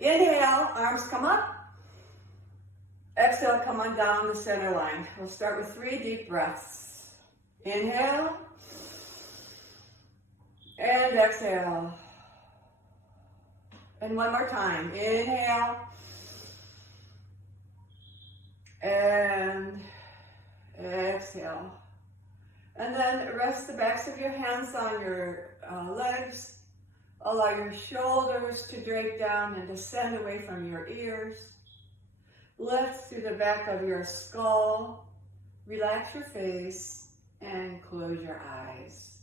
Inhale, arms come up. Exhale, come on down the center line. We'll start with 3 deep breaths. Inhale. And exhale. And one more time. Inhale. And exhale. And then rest the backs of your hands on your legs. Allow your shoulders to drape down and descend away from your ears. Lift through the back of your skull. Relax your face and close your eyes.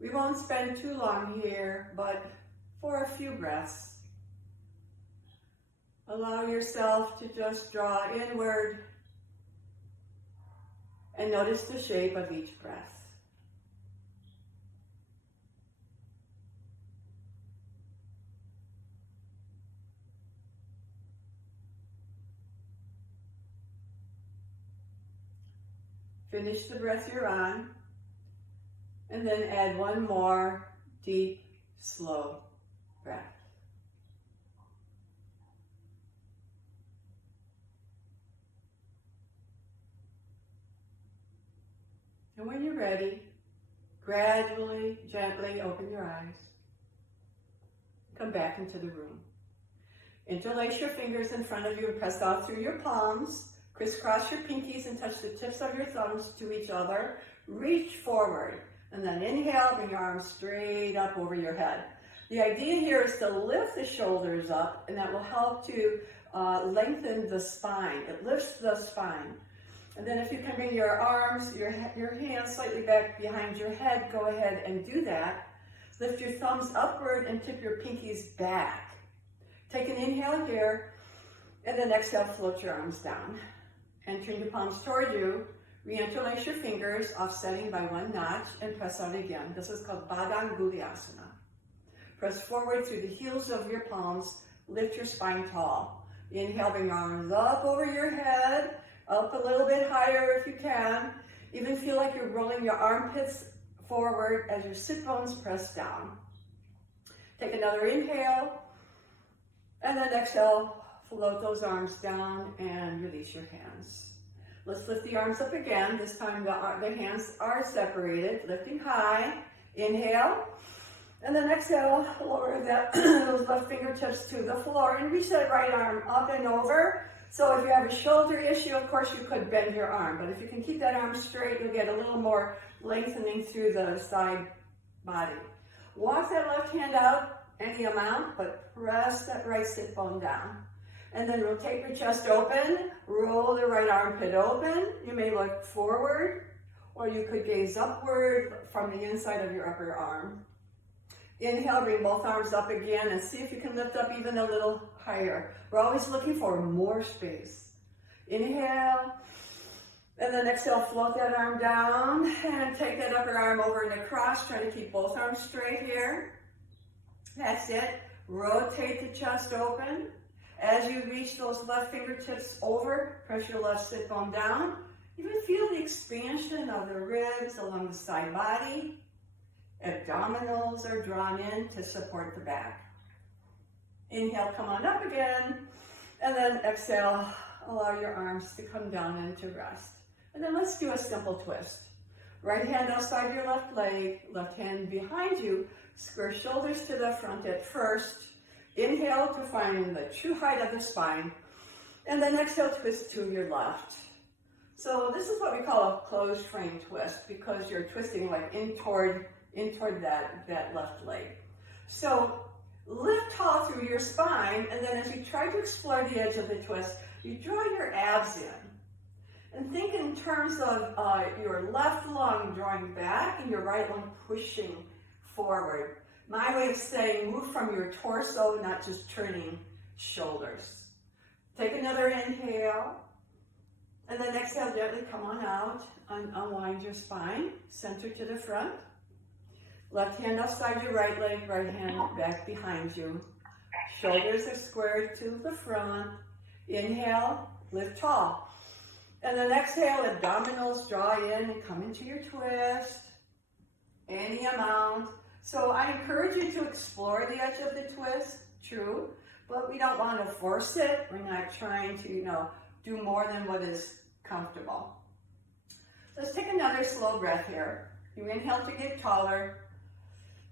We won't spend too long here, but for a few breaths, allow yourself to just draw inward and notice the shape of each breath. Finish the breath you're on, and then add one more deep, slow breath. And when you're ready, gradually, gently open your eyes. Come back into the room. Interlace your fingers in front of you and press out through your palms. Crisscross your pinkies and touch the tips of your thumbs to each other. Reach forward. And then inhale, bring your arms straight up over your head. The idea here is to lift the shoulders up, and that will help to lengthen the spine. It lifts the spine. And then if you can bring your arms, your hands slightly back behind your head, go ahead and do that. Lift your thumbs upward and tip your pinkies back. Take an inhale here, and then exhale, float your arms down. And turn your palms toward you. Reinterlace your fingers, offsetting by 1 notch, and press out again. This is called Groovy Asana. Press forward through the heels of your palms. Lift your spine tall. Inhale, bring your arms up over your head, up a little bit higher if you can. Even feel like you're rolling your armpits forward as your sit bones press down. Take another inhale, and then exhale. Float those arms down and release your hands. Let's lift the arms up again. This time the hands are separated, lifting high. Inhale. And then exhale, lower those left fingertips to the floor and reach that right arm up and over. So if you have a shoulder issue, of course you could bend your arm, but if you can keep that arm straight, you'll get a little more lengthening through the side body. Walk that left hand out any amount, but press that right sit bone down. And then rotate your chest open, roll the right armpit open. You may look forward, or you could gaze upward from the inside of your upper arm. Inhale, bring both arms up again and see if you can lift up even a little higher. We're always looking for more space. Inhale, and then exhale, float that arm down and take that upper arm over and across. Try to keep both arms straight here. That's it. Rotate the chest open. As you reach those left fingertips over, press your left sit bone down. Even feel the expansion of the ribs along the side body. Abdominals are drawn in to support the back. Inhale, come on up again. And then exhale, allow your arms to come down and to rest. And then let's do a simple twist. Right hand outside your left leg, left hand behind you. Square shoulders to the front at first. Inhale to find the true height of the spine, and then exhale, twist to your left. So this is what we call a closed frame twist, because you're twisting like in toward that left leg. So lift tall through your spine, and then as you try to explore the edge of the twist, you draw your abs in. And think in terms of your left lung drawing back and your right lung pushing forward. My way of saying, move from your torso, not just turning shoulders. Take another inhale, and then exhale, gently come on out, unwind your spine, center to the front. Left hand outside your right leg, right hand back behind you. Shoulders are squared to the front. Inhale, lift tall. And then exhale, abdominals draw in and come into your twist. Any amount. So I encourage you to explore the edge of the twist, true, but we don't want to force it. We're not trying to, do more than what is comfortable. Let's take another slow breath here. You inhale to get taller.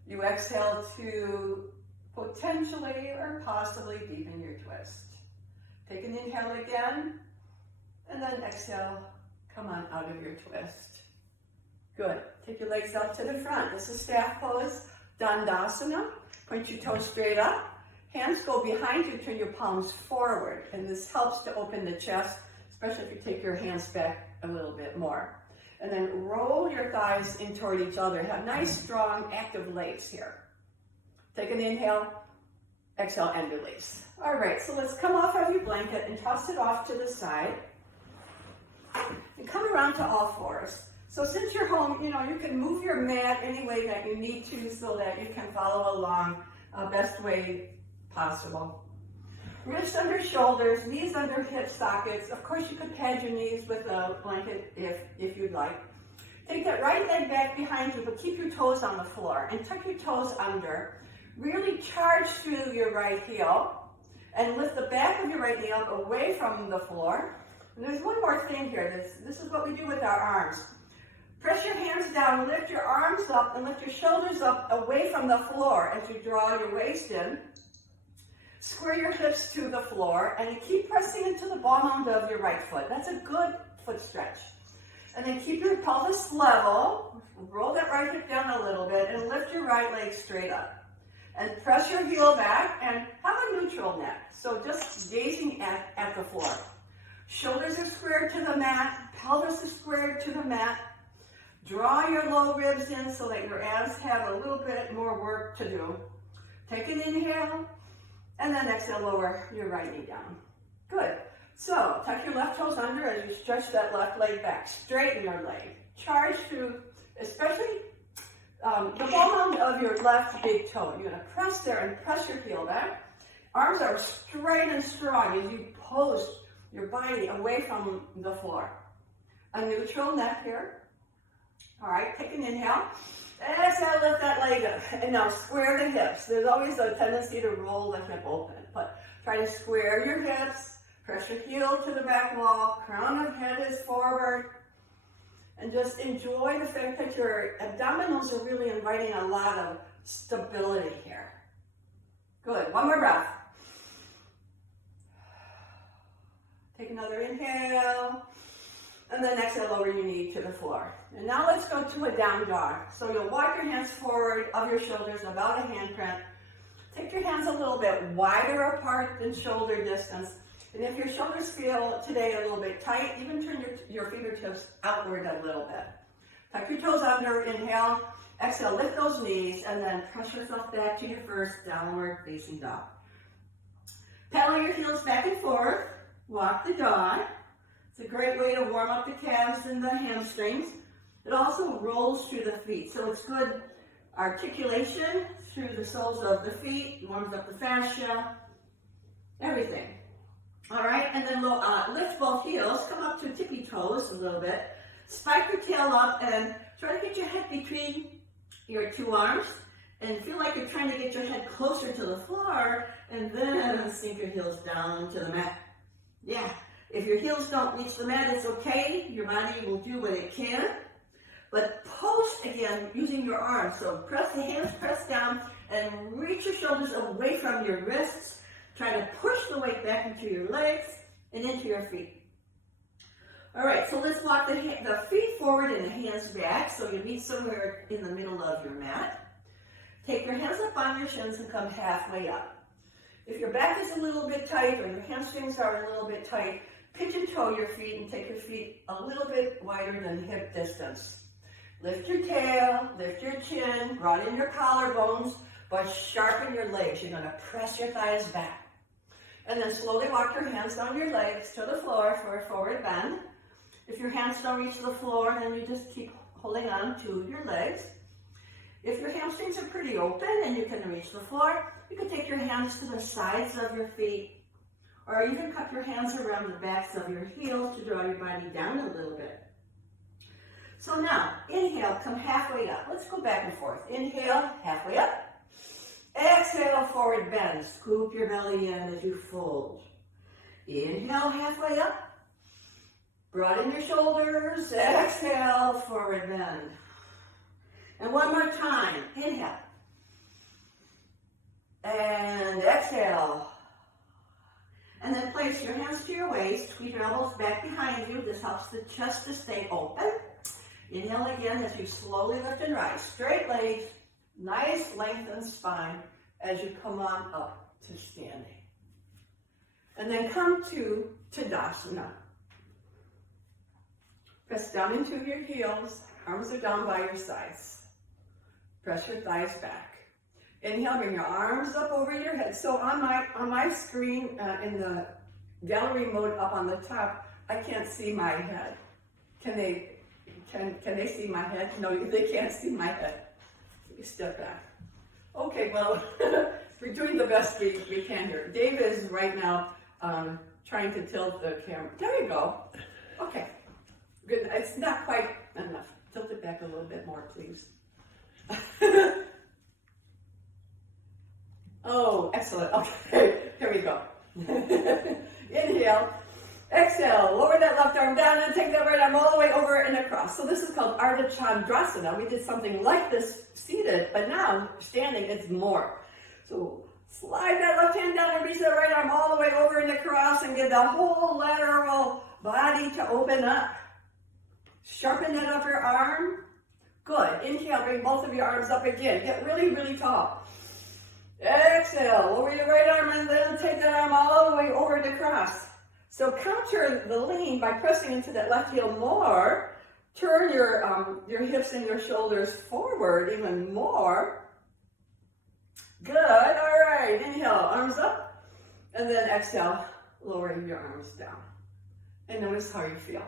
You exhale to potentially or possibly deepen your twist. Take an inhale again, and then exhale, come on out of your twist. Good. Take your legs out to the front. This is staff pose, Tadasana. Point your toes straight up. Hands go behind you, turn your palms forward. And this helps to open the chest, especially if you take your hands back a little bit more. And then roll your thighs in toward each other. Have nice, strong, active legs here. Take an inhale, exhale, and release. All right, so let's come off of your blanket and toss it off to the side. And come around to all fours. So since you're home, you can move your mat any way that you need to so that you can follow along best way possible. Wrists under shoulders, knees under hip sockets. Of course, you could pad your knees with a blanket if you'd like. Take that right leg back behind you, but keep your toes on the floor and tuck your toes under. Really charge through your right heel and lift the back of your right knee up away from the floor. And there's one more thing here. This is what we do with our arms. Press your hands down, lift your arms up, and lift your shoulders up away from the floor as you draw your waist in. Square your hips to the floor, and you keep pressing into the ball mound of your right foot. That's a good foot stretch. And then keep your pelvis level. Roll that right hip down a little bit, and lift your right leg straight up. And press your heel back, and have a neutral neck. So just gazing at the floor. Shoulders are squared to the mat, pelvis is squared to the mat. Draw your low ribs in so that your abs have a little bit more work to do. Take an inhale, and then exhale, lower your right knee down. Good. So, tuck your left toes under as you stretch that left leg back. Straighten your leg. Charge through, especially the ball mound of your left big toe. You're going to press there and press your heel back. Arms are straight and strong as you pose your body away from the floor. A neutral neck here. All right, take an inhale. Exhale, lift that leg up. And now square the hips. There's always a tendency to roll the hip open, but try to square your hips. Press your heel to the back wall. Crown of head is forward. And just enjoy the fact that your abdominals are really inviting a lot of stability here. Good. One more breath. Take another inhale. And then exhale, lower your knee to the floor. And now let's go to a down dog. So you'll walk your hands forward of your shoulders about a handprint. Take your hands a little bit wider apart than shoulder distance. And if your shoulders feel today a little bit tight, even turn your fingertips outward a little bit. Tuck your toes under, inhale. Exhale, lift those knees, and then press yourself back to your first downward facing dog. Pedal your heels back and forth. Walk the dog. It's a great way to warm up the calves and the hamstrings. It also rolls through the feet, so it's good articulation through the soles of the feet, warms up the fascia, everything. All right, and then lift both heels, come up to tippy toes a little bit, spike your tail up, and try to get your head between your two arms, and feel like you're trying to get your head closer to the floor, and then sink your heels down to the mat. Yeah. If your heels don't reach the mat, it's okay. Your body will do what it can. But post again using your arms. So press the hands, press down, and reach your shoulders away from your wrists. Try to push the weight back into your legs and into your feet. All right, so let's walk the feet forward and the hands back. So you meet somewhere in the middle of your mat. Take your hands up on your shins and come halfway up. If your back is a little bit tight or your hamstrings are a little bit tight, pigeon toe your feet and take your feet a little bit wider than hip distance. Lift your tail, lift your chin, broaden your collarbones, but sharpen your legs. You're going to press your thighs back. And then slowly walk your hands down your legs to the floor for a forward bend. If your hands don't reach the floor, then you just keep holding on to your legs. If your hamstrings are pretty open and you can reach the floor, you can take your hands to the sides of your feet, or even cup your hands around the backs of your heels to draw your body down a little bit. So now, inhale, come halfway up. Let's go back and forth. Inhale, halfway up. Exhale, forward bend. Scoop your belly in as you fold. Inhale, halfway up. Broaden your shoulders. Exhale, forward bend. And one more time. Inhale. And exhale. And then place your hands to your waist. Squeeze your elbows back behind you. This helps the chest to stay open. Inhale again as you slowly lift and rise. Straight legs, nice lengthened spine as you come on up to standing. And then come to Tadasana. Press down into your heels. Arms are down by your sides. Press your thighs back. Inhale, bring your arms up over your head. So on my screen in the gallery mode up on the top, I can't see my head. Can they see my head? No, they can't see my head. You step back. Okay, well, we're doing the best we can here. Dave is right now trying to tilt the camera. There you go. Okay, good. It's not quite enough. Tilt it back a little bit more, please. Oh, excellent. Okay, here we go. Inhale. Exhale, lower that left arm down and take that right arm all the way over and across. So this is called Ardha Chandrasana. We did something like this seated, but now standing it's more. So slide that left hand down and reach that right arm all the way over and across and get the whole lateral body to open up. Sharpen that upper arm. Good. Inhale, bring both of your arms up again. Get really, really tall. Exhale, lower your right arm and then take that arm all the way over and across. So counter the lean by pressing into that left heel more. Turn your hips and your shoulders forward even more. Good. All right. Inhale, arms up. And then exhale, lowering your arms down. And notice how you feel.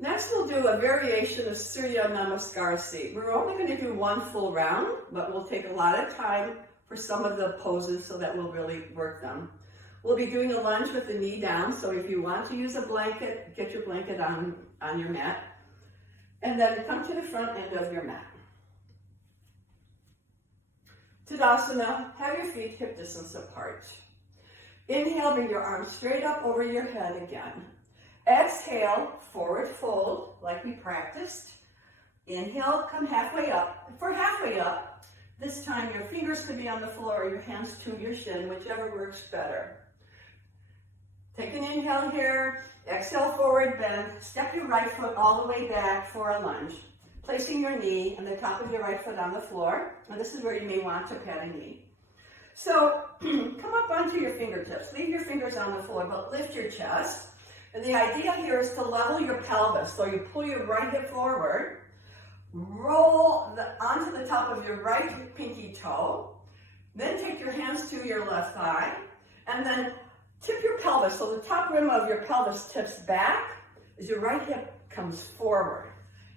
Next, we'll do a variation of Surya Namaskar seat. We're only going to do one full round, but we'll take a lot of time for some of the poses so that we'll really work them. We'll be doing a lunge with the knee down, so if you want to use a blanket, get your blanket on your mat. And then come to the front end of your mat. Tadasana, have your feet hip distance apart. Inhale, bring your arms straight up over your head again. Exhale, forward fold, like we practiced. Inhale, come halfway up. For halfway up, this time your fingers could be on the floor or your hands to your shin, whichever works better. Take an inhale here, exhale, forward bend. Step your right foot all the way back for a lunge, placing your knee and the top of your right foot on the floor. And this is where you may want to pat a knee. So come up onto your fingertips. Leave your fingers on the floor, but lift your chest. And the idea here is to level your pelvis. So you pull your right hip forward, roll onto the top of your right pinky toe, then take your hands to your left thigh, and then tip your pelvis. So the top rim of your pelvis tips back as your right hip comes forward.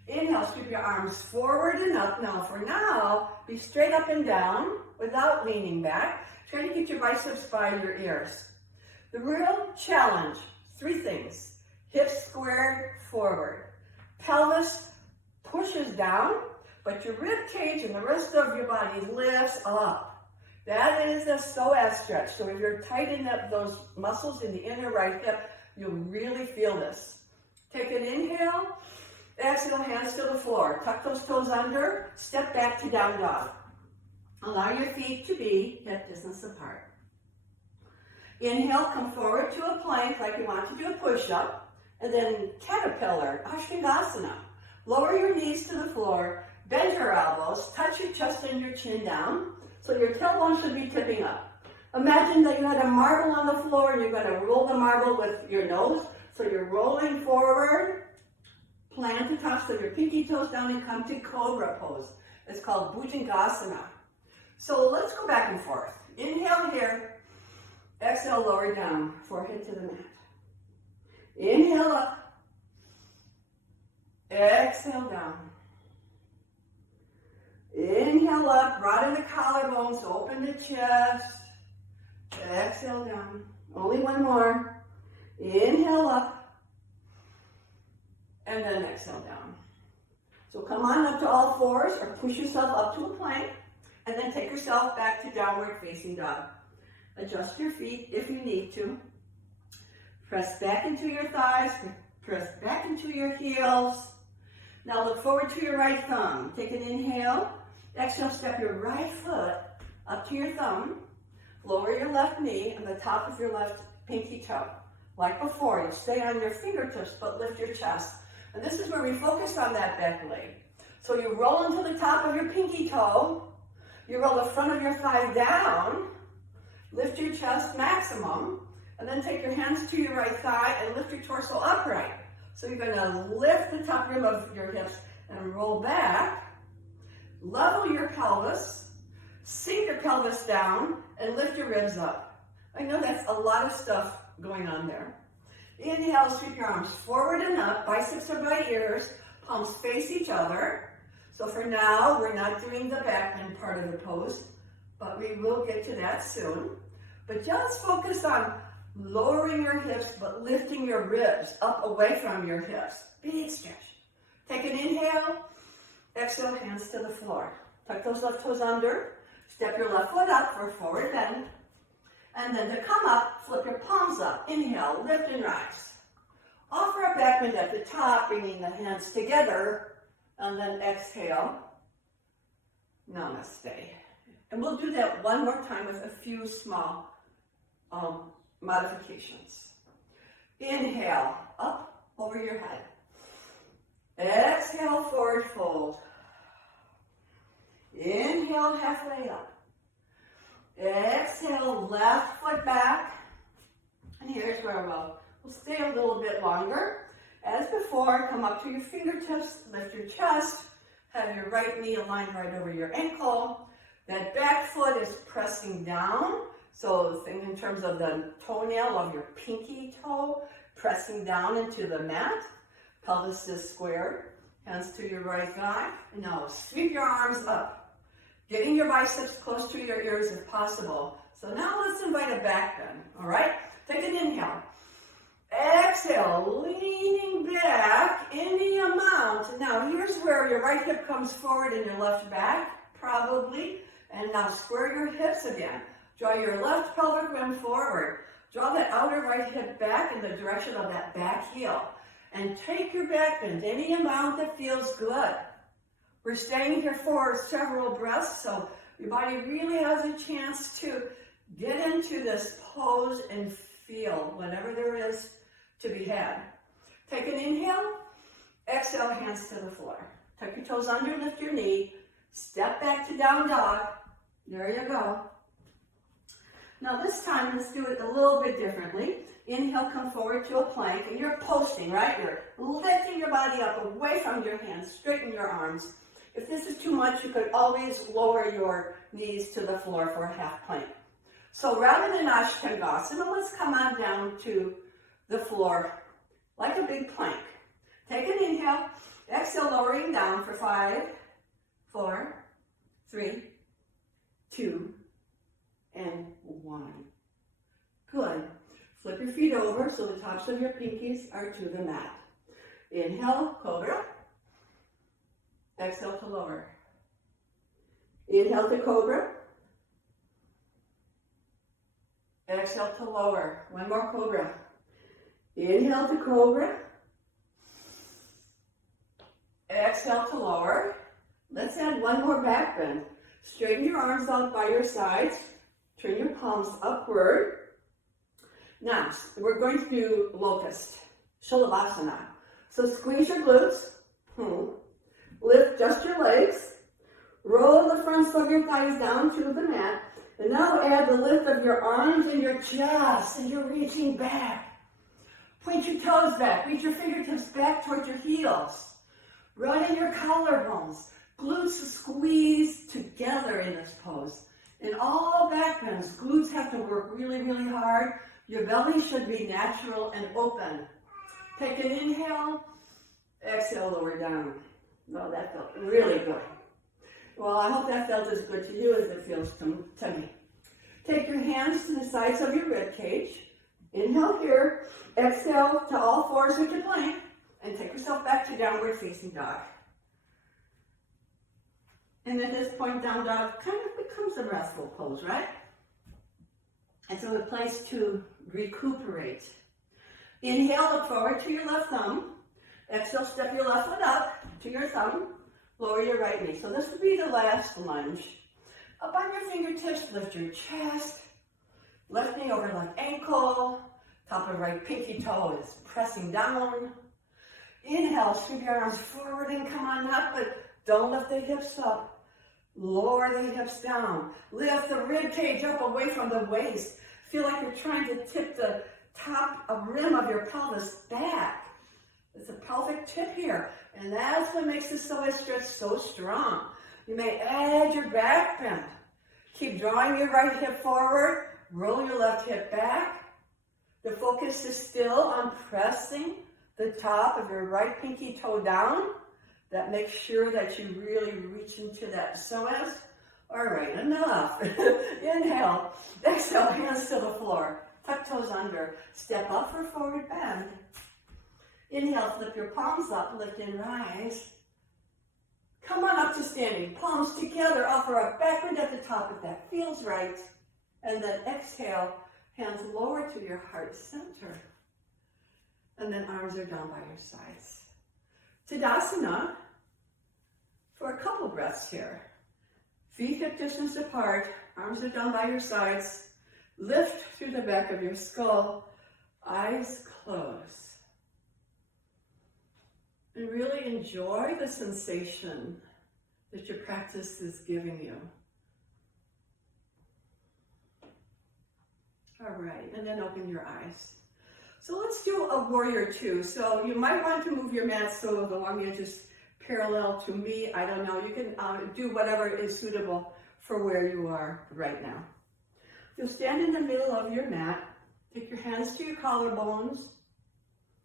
Inhale, sweep your arms forward and up. Now, for now, be straight up and down without leaning back. Try to keep your biceps by your ears. The real challenge, 3 things. Hips squared forward. Pelvis pushes down, but your rib cage and the rest of your body lifts up. That is a psoas stretch. So if you're tightening up those muscles in the inner right hip, you'll really feel this. Take an inhale. Exhale, hands to the floor. Tuck those toes under. Step back to down dog. Allow your feet to be hip distance apart. Inhale, come forward to a plank like you want to do a push-up. And then caterpillar, Asana. Lower your knees to the floor. Bend your elbows. Touch your chest and your chin down. So your tailbone should be tipping up. Imagine that you had a marble on the floor and you're going to roll the marble with your nose. So you're rolling forward. Plant the tops of your pinky toes down and come to Cobra Pose. It's called Bhujangasana. So let's go back and forth. Inhale here. Exhale, lower down. Forehead to the mat. Inhale up. Exhale down. Inhale up. Broaden the collarbones. Open the chest. Exhale down. Only one more. Inhale up. and then exhale down. So come on up to all fours or push yourself up to a plank, and then take yourself back to downward facing dog. Adjust your feet if you need to. Press back into your thighs, press back into your heels. Now look forward to your right thumb. Take an inhale. Exhale, step your right foot up to your thumb. Lower your left knee on the top of your left pinky toe. Like before, you stay on your fingertips, but lift your chest. And this is where we focus on that back leg. So you roll into the top of your pinky toe. You roll the front of your thigh down. Lift your chest maximum. And then take your hands to your right thigh and lift your torso upright. So you're going to lift the top rim of your hips and roll back. Level your pelvis. Sink your pelvis down and lift your ribs up. I know that's a lot of stuff going on there. Inhale, sweep your arms forward and up. Biceps are by ears. Palms face each other. So for now, we're not doing the back bend part of the pose, but we will get to that soon. But just focus on lowering your hips, but lifting your ribs up away from your hips. Big stretch. Take an inhale. Exhale, hands to the floor. Tuck those left toes under. Step your left foot up for a forward bend. And then to come up, flip your palms up. Inhale, lift and rise. Offer a back bend at the top, bringing the hands together. And then exhale. Namaste. And we'll do that one more time with a few small modifications. Inhale, up over your head. Exhale, forward fold. Inhale, halfway up. Exhale, left foot back. And here's where we'll stay a little bit longer. As before, come up to your fingertips, lift your chest, have your right knee aligned right over your ankle. That back foot is pressing down. So think in terms of the toenail of your pinky toe, pressing down into the mat. Pelvis is squared. Hands to your right thigh. Now sweep your arms up, getting your biceps close to your ears if possible. So now let's invite a back bend, all right? Take an inhale. Exhale, leaning back any amount. Now here's where your right hip comes forward and your left back, probably. And now square your hips again. Draw your left pelvic rim forward. Draw that outer right hip back in the direction of that back heel. And take your back bend, any amount that feels good. We're staying here for several breaths, so your body really has a chance to get into this pose and feel whatever there is to be had. Take an inhale, exhale, hands to the floor. Tuck your toes under, lift your knee, step back to down dog. There you go. Now this time, let's do it a little bit differently. Inhale, come forward to a plank, and you're posting, right? You're lifting your body up away from your hands, straighten your arms. If this is too much, you could always lower your knees to the floor for a half plank. So rather than Ashtanga, let's come on down to the floor like a big plank. Take an inhale, exhale, lowering down for 5, 4, 3, 2, and 1. Good. Flip your feet over so the tops of your pinkies are to the mat. Inhale, Cobra. Exhale to lower. Inhale to Cobra. Exhale to lower. One more Cobra. Inhale to Cobra. Exhale to lower. Let's add one more back bend. Straighten your arms out by your sides. Turn your palms upward. Now, we're going to do Locust, Shuttle. So squeeze your glutes. Lift just your legs. Roll the fronts of your thighs down to the mat. And now add the lift of your arms and your chest. And you're reaching back. Point your toes back. Reach your fingertips back towards your heels. Run in your collarbones. Glutes squeeze together in this pose. In all back bends, glutes have to work really, really hard. Your belly should be natural and open. Take an inhale. Exhale, lower down. Oh, that felt really good. Well, I hope that felt as good to you as it feels to me. Take your hands to the sides of your rib cage. Inhale here. Exhale to all fours into plank. and take yourself back to downward facing dog. And at this point, down dog kind of becomes a restful pose, right? It's a place to recuperate. Inhale, look forward to your left thumb. Exhale, step your left foot up to your thumb. Lower your right knee. So this would be the last lunge. Up on your fingertips, lift your chest. Left knee over left ankle. Top of right pinky toe is pressing down. Inhale, sweep your arms forward and come on up, but don't lift the hips up. Lower the hips down. Lift the rib cage up away from the waist. Feel like you're trying to tip the top of rim of your pelvis back. It's a pelvic tip here, and that's what makes the psoas stretch so strong. You may add your back bend. Keep drawing your right hip forward. Roll your left hip back. The focus is still on pressing the top of your right pinky toe down. That makes sure that you really reach into that psoas. All right, enough. Inhale. Exhale, hands to the floor. Tuck toes under. Step up for forward bend. Inhale, flip your palms up, lift and rise. Come on up to standing. Palms together, offer a back bend at the top if that feels right. And then exhale, hands lower to your heart center. And then arms are down by your sides. Tadasana for a couple breaths here. Feet hip distance apart, arms are down by your sides. Lift through the back of your skull, eyes closed. And really enjoy the sensation that your practice is giving you. All right, and then open your eyes. So let's do a warrior two. So you might want to move your mat so the long edge is parallel to me. I don't know. You can do whatever is suitable for where you are right now. You'll stand in the middle of your mat. Take your hands to your collarbones.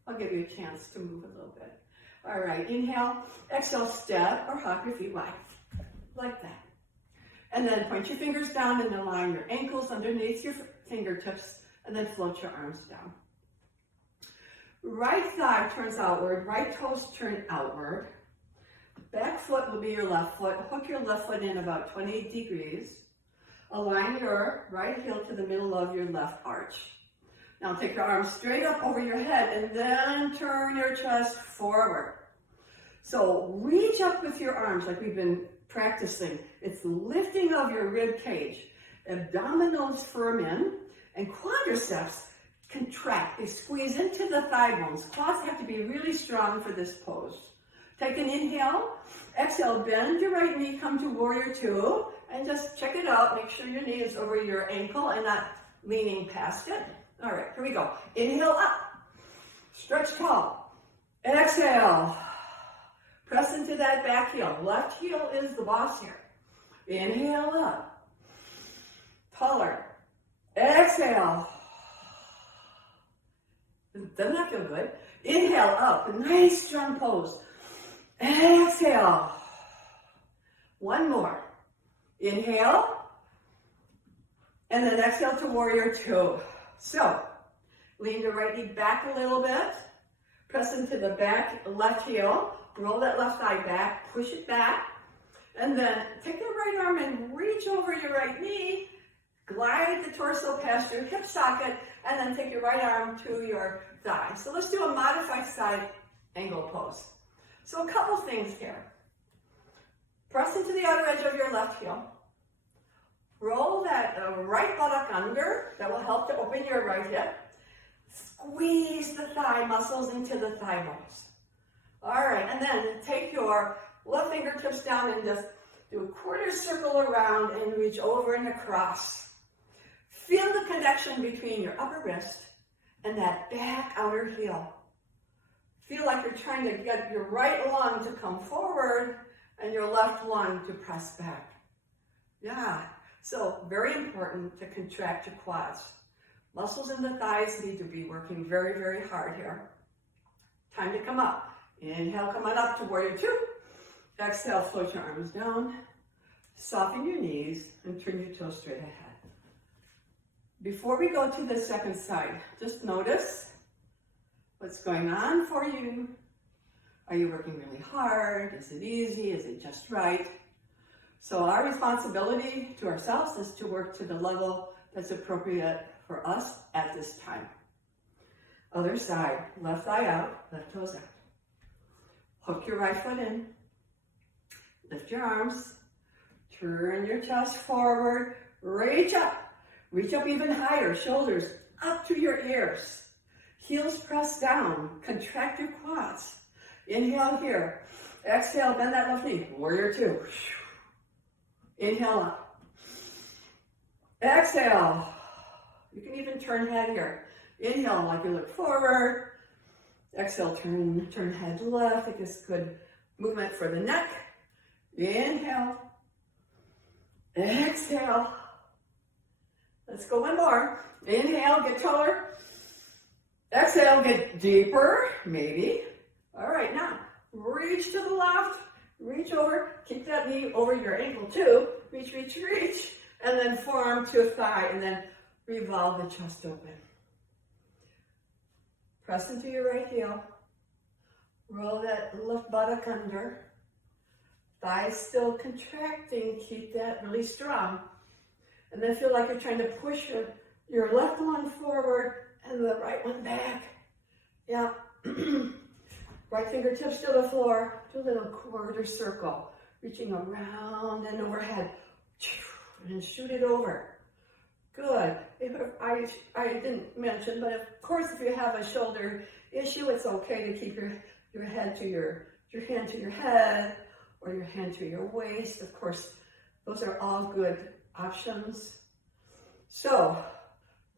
I'll give you a chance to move a little bit. All right, inhale, exhale, step or hop your feet wide, like that. And then point your fingers down and align your ankles underneath your fingertips, and then float your arms down. Right thigh turns outward, right toes turn outward. Back foot will be your left foot. Hook your left foot in about 28 degrees. Align your right heel to the middle of your left arch. Now take your arms straight up over your head and then turn your chest forward. So reach up with your arms like we've been practicing. It's lifting of your rib cage. Abdominals firm in and quadriceps contract. They squeeze into the thigh bones. Quads have to be really strong for this pose. Take an inhale. Exhale, bend your right knee, come to warrior two, and just check it out. Make sure your knee is over your ankle and not leaning past it. All right, here we go. Inhale up. Stretch tall. Exhale. Press into that back heel. Left heel is the boss here. Inhale up. Taller. Exhale. Doesn't that feel good? Inhale up. A nice strong pose. Exhale. One more. Inhale. And then exhale to warrior two. So, lean your right knee back a little bit. Press into the back left heel. Roll that left thigh back. Push it back. And then take your right arm and reach over your right knee. Glide the torso past your hip socket. And then take your right arm to your thigh. So let's do a modified side angle pose. So a couple things here. Press into the outer edge of your left heel. Roll that right buttock under. That will help to open your right hip. Squeeze the thigh muscles into the thigh bones. All right, and then take your left fingertips down and just do a quarter circle around and reach over and across. Feel the connection between your upper wrist and that back outer heel. Feel like you're trying to get your right lung to come forward and your left lung to press back. Yeah. So very important to contract your quads. Muscles in the thighs need to be working very, very hard here. Time to come up. Inhale, come on up to warrior two. Exhale, float your arms down. Soften your knees and turn your toes straight ahead. Before we go to the second side, just notice what's going on for you Are you working really hard? Is it easy? Is it just right? So our responsibility to ourselves is to work to the level that's appropriate for us at this time. Other side, left thigh out, left toes out. Hook your right foot in. Lift your arms. Turn your chest forward. Reach up. Reach up even higher. Shoulders up to your ears. Heels press down. Contract your quads. Inhale here. Exhale, bend that left knee. Warrior two. Inhale up. Exhale. You can even turn head here. Inhale like you look forward. Exhale, turn head left. I guess good movement for the neck. Inhale. Exhale. Let's go one more. Inhale, get taller. Exhale, get deeper, maybe. All right, now reach to the left. Reach over. Keep that knee over your ankle too. Reach, reach, reach. And then forearm to a thigh. And then revolve the chest open. Press into your right heel. Roll that left buttock under. Thighs still contracting. Keep that really strong. And then feel like you're trying to push your left one forward and the right one back. Yeah. Right fingertips to the floor. Do a little quarter circle. Reaching around and overhead. And shoot it over. Good. I didn't mention, but of course if you have a shoulder issue, it's okay to keep your head to your hand to your head or your hand to your waist. Of course, those are all good options. So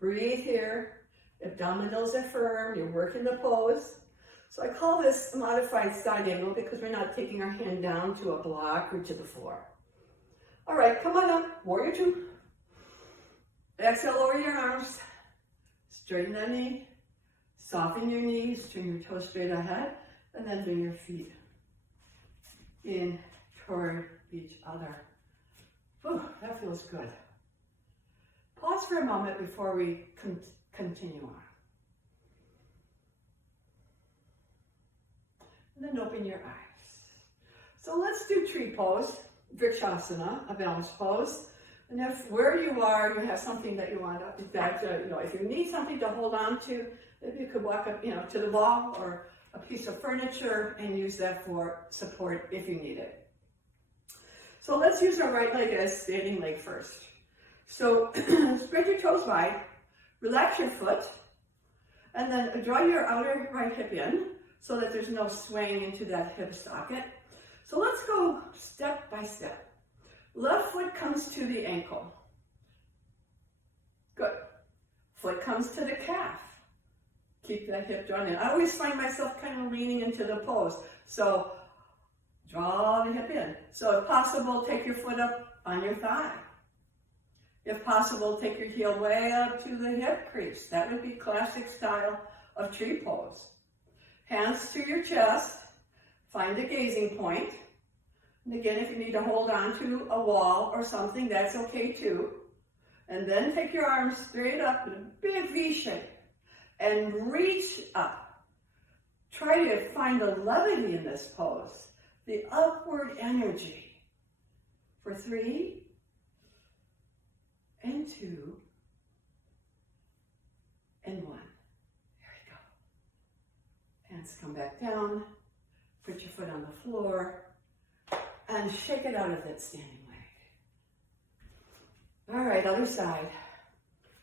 breathe here. Abdominals are firm. You're working the pose. So I call this modified side angle because we're not taking our hand down to a block or to the floor. All right, come on up. Warrior two. Exhale, lower your arms. Straighten that knee. Soften your knees. Turn your toes straight ahead. And then bring your feet in toward each other. Whew, that feels good. Pause for a moment before we continue on. And then open your eyes. So let's do tree pose, Vrikshasana, a balance pose. And if where you are, you have something that you want up, in fact, if you need something to hold on to, maybe you could walk up, to the wall or a piece of furniture and use that for support if you need it. So let's use our right leg as standing leg first. So spread your toes wide, relax your foot, and then draw your outer right hip in so that there's no swaying into that hip socket. So let's go step by step. Left foot comes to the ankle. Good. Foot comes to the calf. Keep that hip drawn in. I always find myself kind of leaning into the pose. So draw the hip in. So if possible, take your foot up on your thigh. If possible, take your heel way up to the hip crease. That would be classic style of tree pose. Hands to your chest. Find a gazing point. And again, if you need to hold on to a wall or something, that's okay too. And then take your arms straight up in a big V shape and reach up. Try to find the levity in this pose, the upward energy. For 3 and 2 and 1. Here we go. Hands come back down. Put your foot on the floor. And shake it out of that standing leg. All right, other side.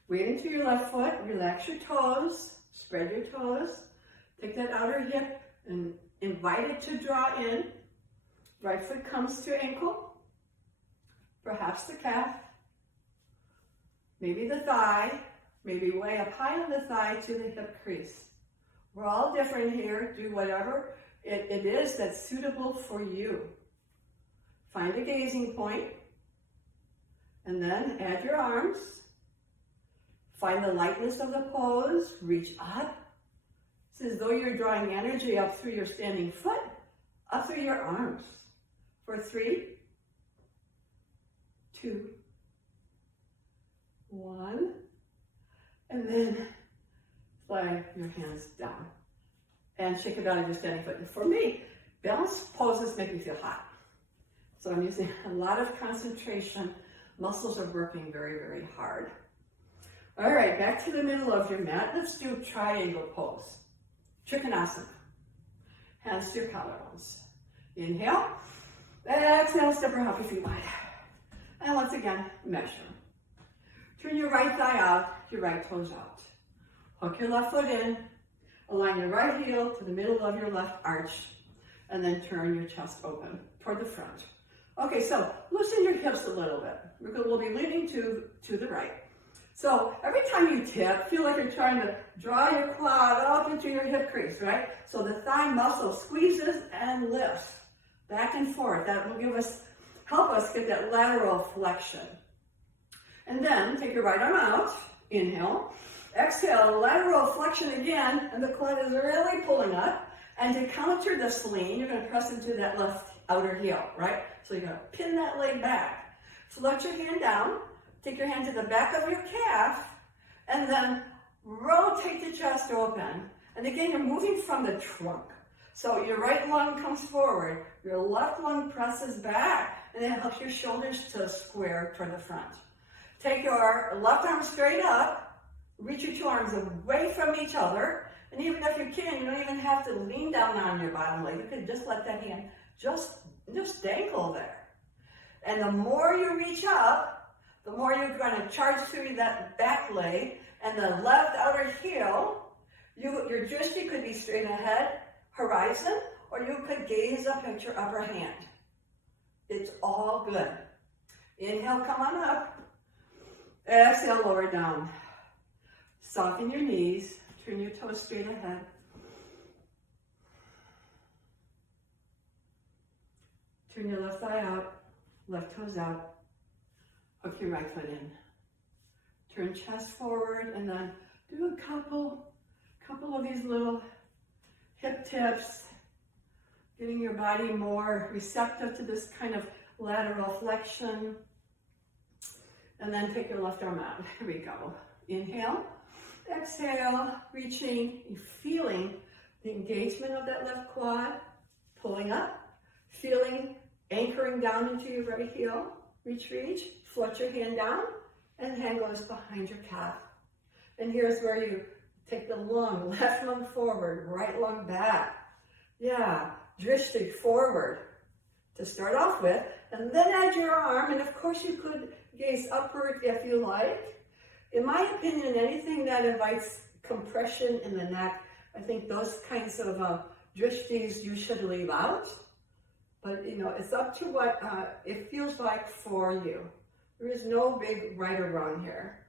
Weight into your left foot, relax your toes, spread your toes. Take that outer hip and invite it to draw in. Right foot comes to ankle, perhaps the calf, maybe the thigh, maybe way up high on the thigh to the hip crease. We're all different here. Do whatever it is that's suitable for you. Find a gazing point, and then add your arms. Find the lightness of the pose, reach up. It's as though you're drawing energy up through your standing foot, up through your arms. For 3, 2, 1, and then slide your hands down and shake it out of your standing foot. And for me, Balance poses make me feel hot. So I'm using a lot of concentration. Muscles are working very, very hard. All right, back to the middle of your mat. Let's do triangle pose. Trikonasana. Hands to your collarbones. Inhale. Exhale, step or hop your feet wide. And once again, measure. Turn your right thigh out, your right toes out. Hook your left foot in. Align your right heel to the middle of your left arch. And then turn your chest open toward the front. Okay, so loosen your hips a little bit. We'll be leaning to the right. So every time you tip, feel like you're trying to draw your quad up into your hip crease, right? So the thigh muscle squeezes and lifts back and forth. That will help us get that lateral flexion. And then take your right arm out, inhale. Exhale, lateral flexion again, and the quad is really pulling up. And to counter this lean, you're gonna press into that left outer heel, right? So you're gonna pin that leg back. So let your hand down, take your hand to the back of your calf, and then rotate the chest open. And again, you're moving from the trunk. So your right lung comes forward, your left lung presses back, and it helps your shoulders to square toward the front. Take your left arm straight up, reach your two arms away from each other, and even if you can, you don't even have to lean down on your bottom leg. You can just let that hand just dangle there. And the more you reach up, the more you're going to charge through that back leg and the left outer heel. Your drishti could be straight ahead, horizon, or you could gaze up at your upper hand. It's all good. Inhale, come on up. Exhale, lower down. Soften your knees. Turn your toes straight ahead. Turn your left thigh out, left toes out. Hook your right foot in. Turn chest forward and then do a couple of these little hip tips, getting your body more receptive to this kind of lateral flexion. And then take your left arm out. Here we go. Inhale. Exhale, reaching, feeling the engagement of that left quad, pulling up, feeling, anchoring down into your right heel, reach, flush your hand down, and hand goes behind your calf. And here's where you take the lung, left lung forward, right lung back. Yeah, drishti forward to start off with, and then add your arm, and of course you could gaze upward if you like. In my opinion, anything that invites compression in the neck, I think those kinds of drishtis you should leave out. But you know, it's up to what it feels like for you. There is no big right or wrong here.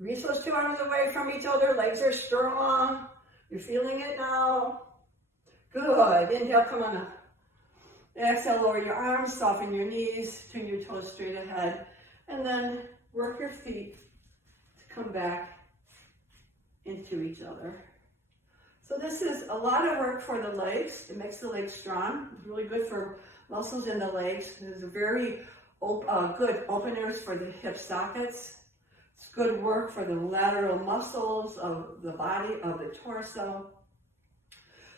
Reach those two arms away from each other, legs are strong. You're feeling it now. Good. Inhale, come on up. Exhale, lower your arms, soften your knees, turn your toes straight ahead, and then work your feet come back into each other. So this is a lot of work for the legs. It makes the legs strong. It's really good for muscles in the legs. There's a very good openers for the hip sockets. It's good work for the lateral muscles of the body, of the torso.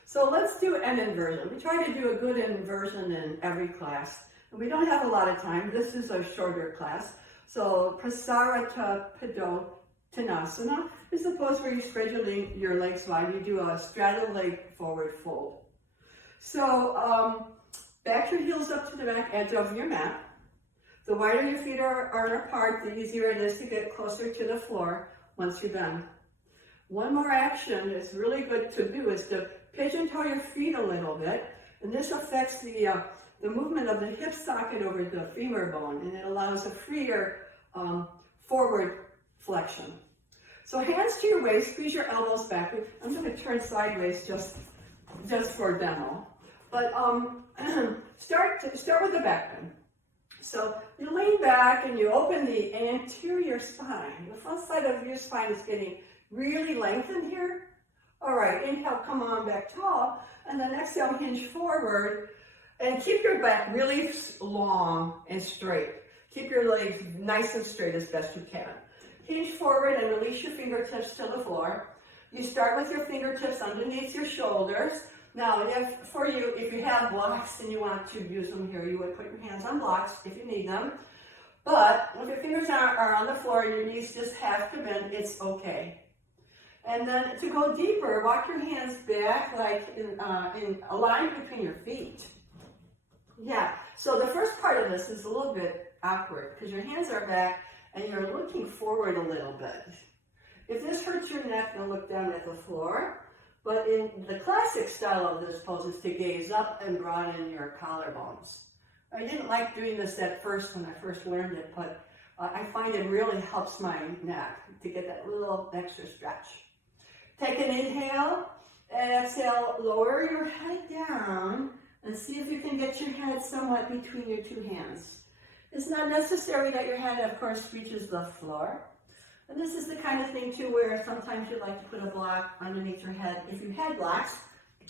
So let's do an inversion. We try to do a good inversion in every class. And we don't have a lot of time. This is a shorter class. So Prasarita Padottanasana is the pose where you spread your legs wide. You do a straddle leg forward fold. So back your heels up to the back edge of your mat. The wider your feet are apart, the easier it is to get closer to the floor once you're done. One more action that's really good to do is to pigeon toe your feet a little bit, and this affects the movement of the hip socket over the femur bone, and it allows a freer forward flexion. So hands to your waist, squeeze your elbows back. I'm going to turn sideways just for demo. But start with the back bend. So you lean back and you open the anterior spine. The front side of your spine is getting really lengthened here. All right, inhale, come on back tall, and then exhale, hinge forward, and keep your back really long and straight. Keep your legs nice and straight as best you can. Hinge forward and release your fingertips to the floor. You start with your fingertips underneath your shoulders. Now, if you have blocks and you want to use them here, you would put your hands on blocks if you need them. But if your fingers are on the floor and your knees just have to bend, it's okay. And then to go deeper, walk your hands back like in a line between your feet. Yeah, so the first part of this is a little bit awkward because your hands are back and you're looking forward a little bit. If this hurts your neck, then look down at the floor. But in the classic style of this pose is to gaze up and broaden your collarbones. I didn't like doing this at first when I first learned it, but I find it really helps my neck to get that little extra stretch. Take an inhale and exhale, lower your head down and see if you can get your head somewhat between your two hands. It's not necessary that your head, of course, reaches the floor. And this is the kind of thing, too, where sometimes you'd like to put a block underneath your head. If you had blocks,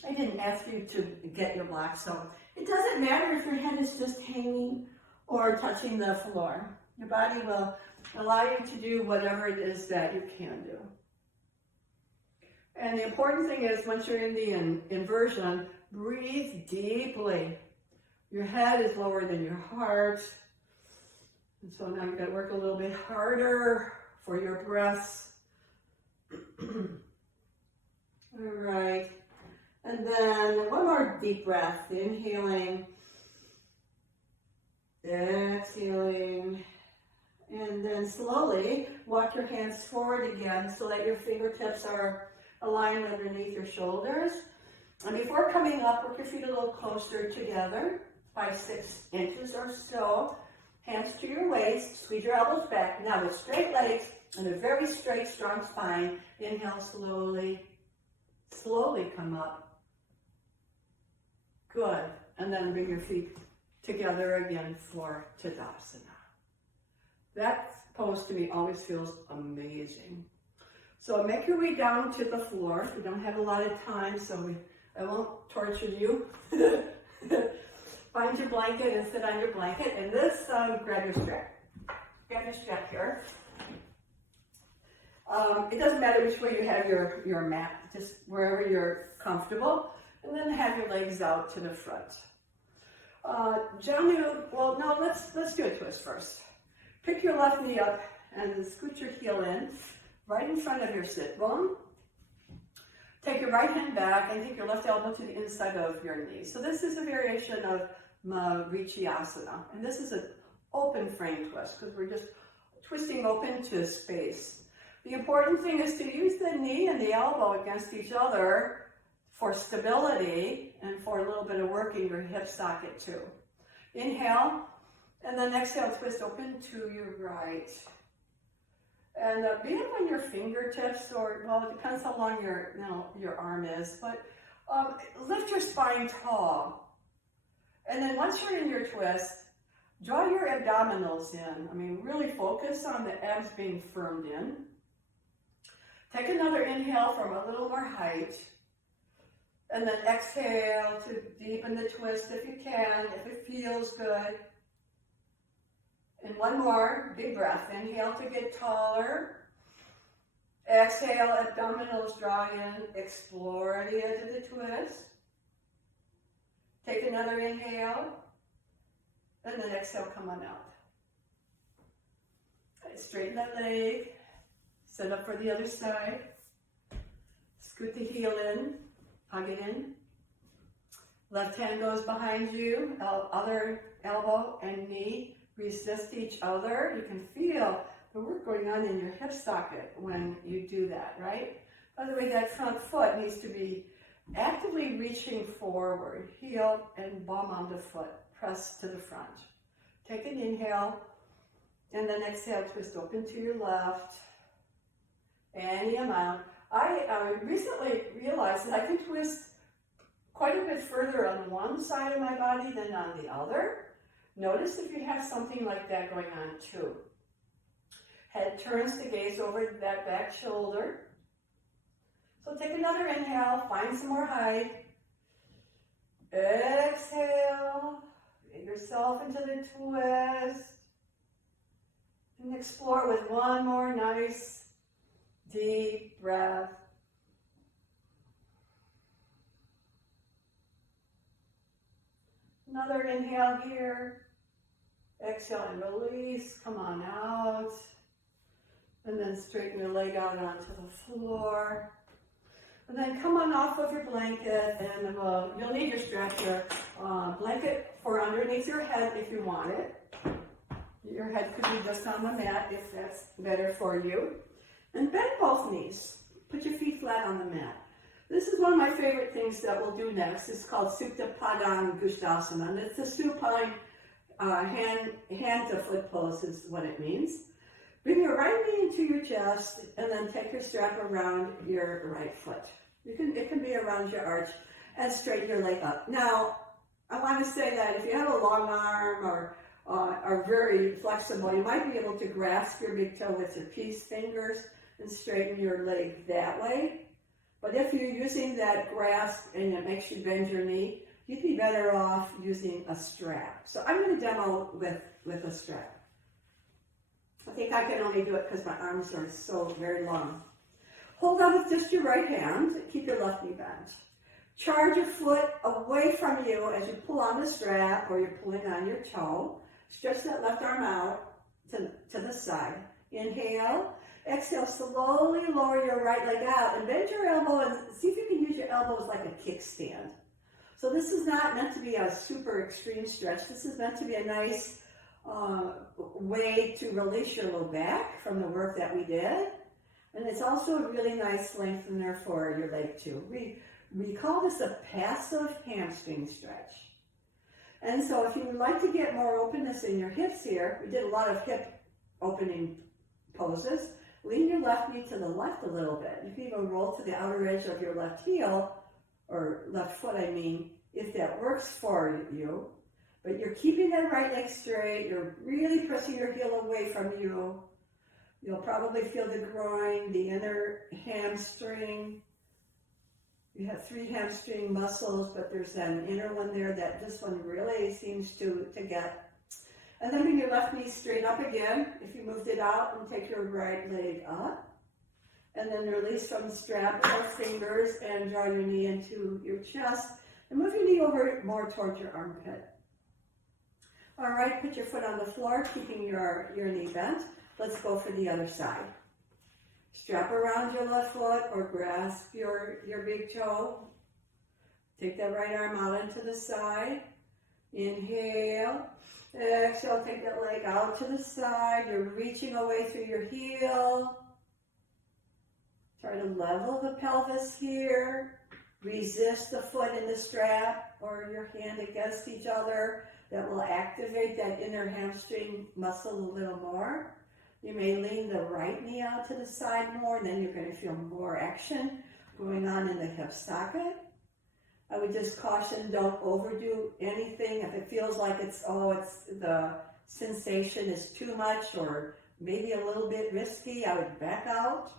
I didn't ask you to get your blocks, so it doesn't matter if your head is just hanging or touching the floor. Your body will allow you to do whatever it is that you can do. And the important thing is, once you're in the inversion, breathe deeply. Your head is lower than your heart. And so now you've got to work a little bit harder for your breaths. All right. And then one more deep breath. Inhaling. Exhaling. And then slowly walk your hands forward again so that your fingertips are aligned underneath your shoulders. And before coming up, work your feet a little closer together, 5-6 inches or so. Hands to your waist, squeeze your elbows back. Now with straight legs and a very straight, strong spine, inhale slowly, slowly come up. Good. And then bring your feet together again for Tadasana. That pose to me always feels amazing. So make your way down to the floor. We don't have a lot of time, so I won't torture you. Find your blanket and sit on your blanket. And this, grab your strap. Grab your strap here. It doesn't matter which way you have your mat, just wherever you're comfortable. And then have your legs out to the front. Let's do a twist first. Pick your left knee up and scoot your heel in, right in front of your sit bone. Take your right hand back and take your left elbow to the inside of your knee. So this is a variation of Asana. And this is an open frame twist because we're just twisting open to space. The important thing is to use the knee and the elbow against each other for stability and for a little bit of working your hip socket too. Inhale, and then exhale, twist open to your right. And be it on your fingertips, or, well, it depends how long your arm is, but lift your spine tall. And then once you're in your twist, draw your abdominals in. I mean, really focus on the abs being firmed in. Take another inhale from a little more height. And then exhale to deepen the twist if you can, if it feels good. And one more, big breath. Inhale to get taller. Exhale, abdominals draw in, explore the edge of the twist. Take another inhale. And then exhale, come on out. Okay, straighten that leg. Set up for the other side. Scoot the heel in. Hug it in. Left hand goes behind you. Other elbow and knee resist each other. You can feel the work going on in your hip socket when you do that, right? By the way, that front foot needs to be actively reaching forward. Heel and bum on the foot. Press to the front. Take an inhale. And then exhale, twist open to your left. Any amount. I recently realized that I can twist quite a bit further on one side of my body than on the other. Notice if you have something like that going on too. Head turns to gaze over that back shoulder. So take another inhale, find some more height. Exhale, get yourself into the twist. And explore with one more nice deep breath. Another inhale here. Exhale and release. Come on out. And then straighten your leg out onto the floor. And then come on off of your blanket, and you'll need your strap here. Blanket for underneath your head if you want it. Your head could be just on the mat if that's better for you. And bend both knees. Put your feet flat on the mat. This is one of my favorite things that we'll do next. It's called Supta Padottanasana, and it's a supine hand to foot pose is what it means. Bring your right knee into your chest, and then take your strap around your right foot. It can be around your arch, and straighten your leg up. Now, I want to say that if you have a long arm or are very flexible, you might be able to grasp your big toe with your peace fingers and straighten your leg that way. But if you're using that grasp and it makes you bend your knee, you'd be better off using a strap. So I'm going to demo with a strap. I think I can only do it because my arms are so very long. Hold on with just your right hand. Keep your left knee bent. Charge your foot away from you as you pull on the strap or you're pulling on your toe. Stretch that left arm out to the side. Inhale. Exhale, slowly lower your right leg out and bend your elbow and see if you can use your elbows like a kickstand. So this is not meant to be a super extreme stretch. This is meant to be a nice way to release your low back from the work that we did. And it's also a really nice lengthener for your leg too. We call this a passive hamstring stretch. And so if you would like to get more openness in your hips here, we did a lot of hip opening poses. Lean your left knee to the left a little bit. You can even roll to the outer edge of your left heel, or left foot I mean, if that works for you. But you're keeping that right leg straight. You're really pressing your heel away from you. You'll probably feel the groin, the inner hamstring. You have 3 hamstring muscles, but there's an inner one there that this one really seems to get. And then bring your left knee straight up again. If you moved it out, and take your right leg up. And then release from the strap with your fingers and draw your knee into your chest. And move your knee over more towards your armpit. All right, put your foot on the floor, keeping your knee bent. Let's go for the other side. Strap around your left foot or grasp your big toe. Take that right arm out into the side. Inhale. Exhale, take that leg out to the side. You're reaching away through your heel. Try to level the pelvis here. Resist the foot in the strap or your hand against each other. That will activate that inner hamstring muscle a little more. You may lean the right knee out to the side more, and then you're going to feel more action going on in the hip socket. I would just caution, don't overdo anything. If it feels like it's the sensation is too much or maybe a little bit risky, I would back out.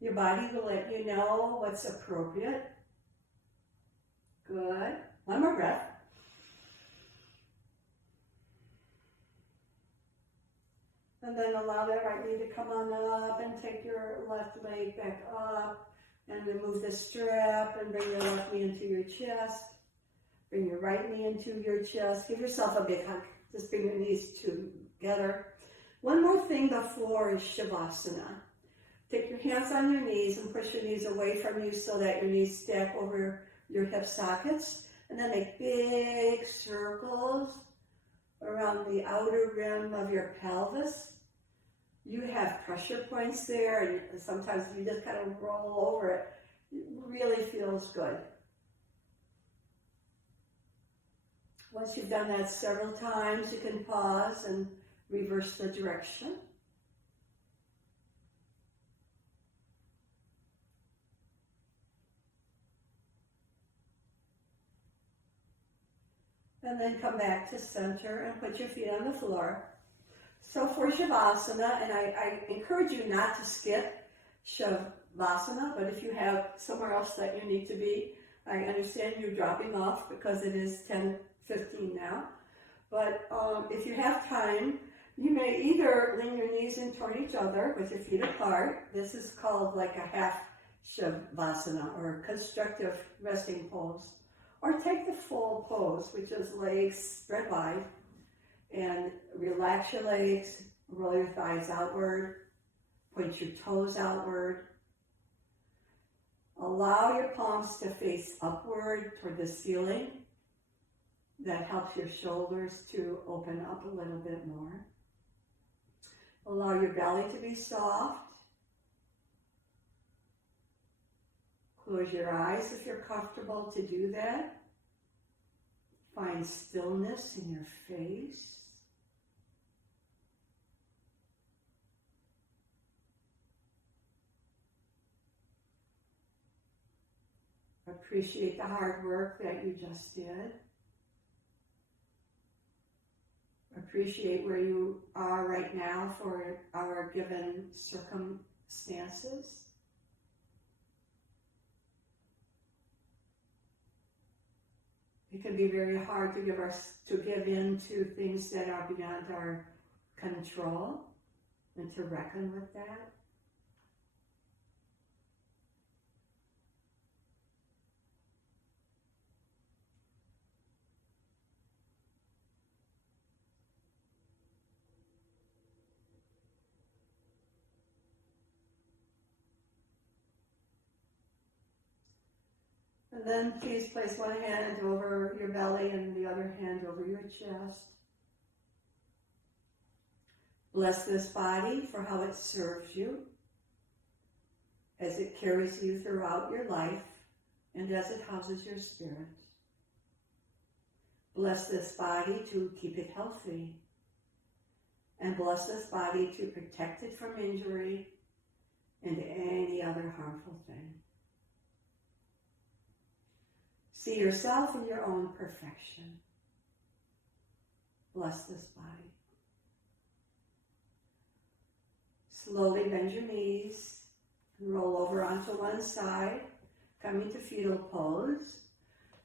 Your body will let you know what's appropriate. Good. One more breath. And then allow that right knee to come on up and take your left leg back up. And remove the strap and bring your left knee into your chest. Bring your right knee into your chest. Give yourself a big hug. Just bring your knees together. One more thing before is Shavasana. Take your hands on your knees and push your knees away from you so that your knees stack over your hip sockets. And then make big circles around the outer rim of your pelvis. You have pressure points there, and sometimes you just kind of roll over it. It really feels good. Once you've done that several times, you can pause and reverse the direction. And then come back to center and put your feet on the floor. So for Shavasana, and I encourage you not to skip Shavasana, but if you have somewhere else that you need to be, I understand you're dropping off because it is 10:15 now. But if you have time, you may either lean your knees in toward each other with your feet apart. This is called like a half Shavasana or constructive resting pose. Or take the full pose, which is legs spread wide, and relax your legs, roll your thighs outward, point your toes outward. Allow your palms to face upward toward the ceiling. That helps your shoulders to open up a little bit more. Allow your belly to be soft. Close your eyes if you're comfortable to do that. Find stillness in your face. Appreciate the hard work that you just did. Appreciate where you are right now for our given circumstances. It can be very hard to give in to things that are beyond our control and to reckon with that. And then please place one hand over your belly and the other hand over your chest. Bless this body for how it serves you, as it carries you throughout your life and as it houses your spirit. Bless this body to keep it healthy, and bless this body to protect it from injury and any other harmful thing. See yourself in your own perfection. Bless this body. Slowly bend your knees and roll over onto one side, coming to fetal pose.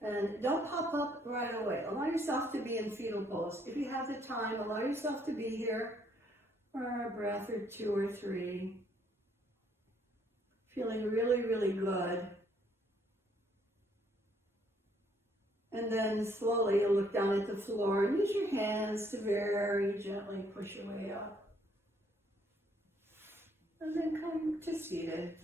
And don't pop up right away. Allow yourself to be in fetal pose. If you have the time, allow yourself to be here for a breath or two or three. Feeling really, really good. And then slowly you'll look down at the floor and use your hands to very gently push your way up. And then come to seated.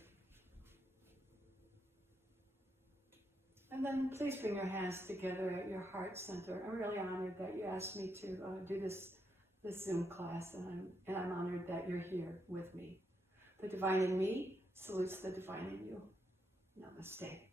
And then please bring your hands together at your heart center. I'm really honored that you asked me to do this Zoom class, and I'm honored that you're here with me. The divine in me salutes the divine in you. Namaste.